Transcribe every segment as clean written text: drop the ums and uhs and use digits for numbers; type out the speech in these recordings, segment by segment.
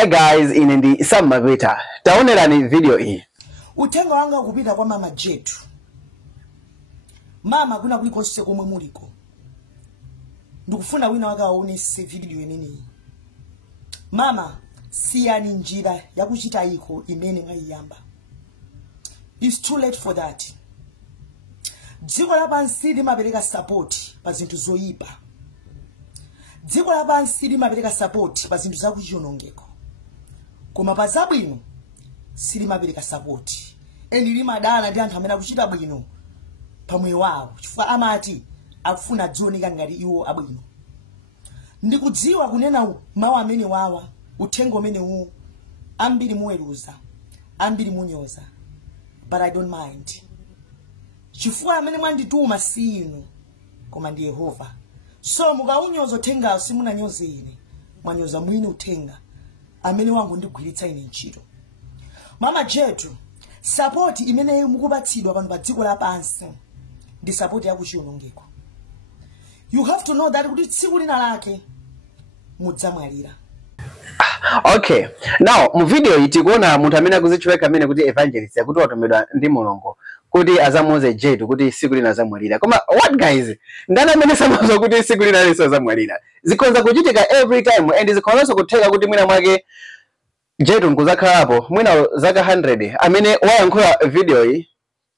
Hi guys, inendi Samavita. Taonerani video hii. Utenga wanga kupita kwa mama Jetu. Mama kuna kuliko sise kumwe muliko. Ndukufuna wina waka waonese video nini. Mama siyani njira ya kuchita iko imene mwayiyamba. It's too late for that. Dziko lapansi limapereka support pa zinthu zoyipa. Dziko lapansi limapereka support pa zinthu zakuchionongeko. Koma pa zabwino silimapereka support. Eni limadana ndi anthu amene akuchita bwino pamwe wawo. Chifukwa amati akufuna dzioneka ngati iwo abwino. Ndikudziwa kunena mawu amene wawa, uthenga umene uwu, ambiri muweruza, ambiri munyoza. But I don't mind. Chifukwa amene mwandituma si inu, koma ndi Yehova. So mukaunyoza uthenga simunanyoze ine, mwanyoza mwini uthenga amene wangu ndigwiritsa ine ntchito. Mama Jetu, support imene mukupatsidwa pano pa dziko lapansi ndi support yakuchionongeko. You have to know that kuti tsiku lina lake mudzamwalira. Okay. Now, mu video iti tikuona munthu amene akuzichweka amene kuti evangelist yakuti watumidwa ndi Mulungu kuti azamuze Jetu kuti siku lina azamwalira. Koma what guys? Ndana amene samazo kuti siku lina azamwalira. Zikonza kuchitika every time and zikonanso kutheka kuti mwina mwake Jetu nkuzakhalapo mwina zaka 100 amene wayankhula video hii,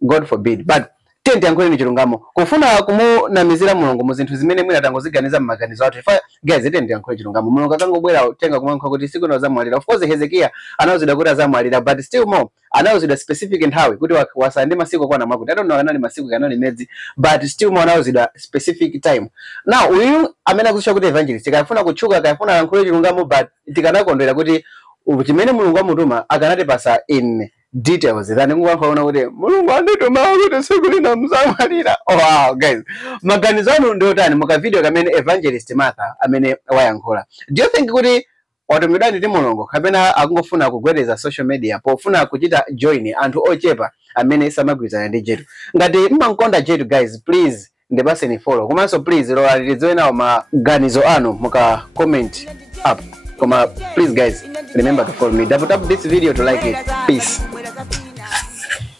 God forbid, but tente yankhule ni chilungamo kufuna kumunamizira Mulungu mu zinthu zimene mwina tangoziganiza mmaganizo athu. Guys, tente yankhule chilungamo. Mulungu akangobwera utenga kumankha kuti siku lina azamwalira. Of course Hezekiah anawuzidwa kuti azamwalira, but still more anawuzidwa specific nthawi kuti wasande masiku kwa namakuti. I don't know anali masiku kana ni mezi, but still more anawuzidwa specific time. Now uyu amene akushika kuti evangelist akafuna kuchuka akafuna yankhule chilungamo, but tikanakondwera kuti chimene Mulungu amutuma akanati pasa in details. Then mukaona kuti Mulungu andituma kuti siku lina mzamwalira. Oh wow guys, maganizo anu ndio tani muka video kamene evangelist Martha amene wayankhula. Do you think kuti watumidwa ndi Mulungu kapena akungofuna kugwedeza social media pofuna kuchita join anthu ochepa amene samagwirizana ndi Jetu? Ngati mmankonda Jetu guys, please ndipaseni follow. Komanso please lowa lidziwe nawo maganizo anu muka comment up. Please guys, remember to follow me. Double tap this video to like it. Peace.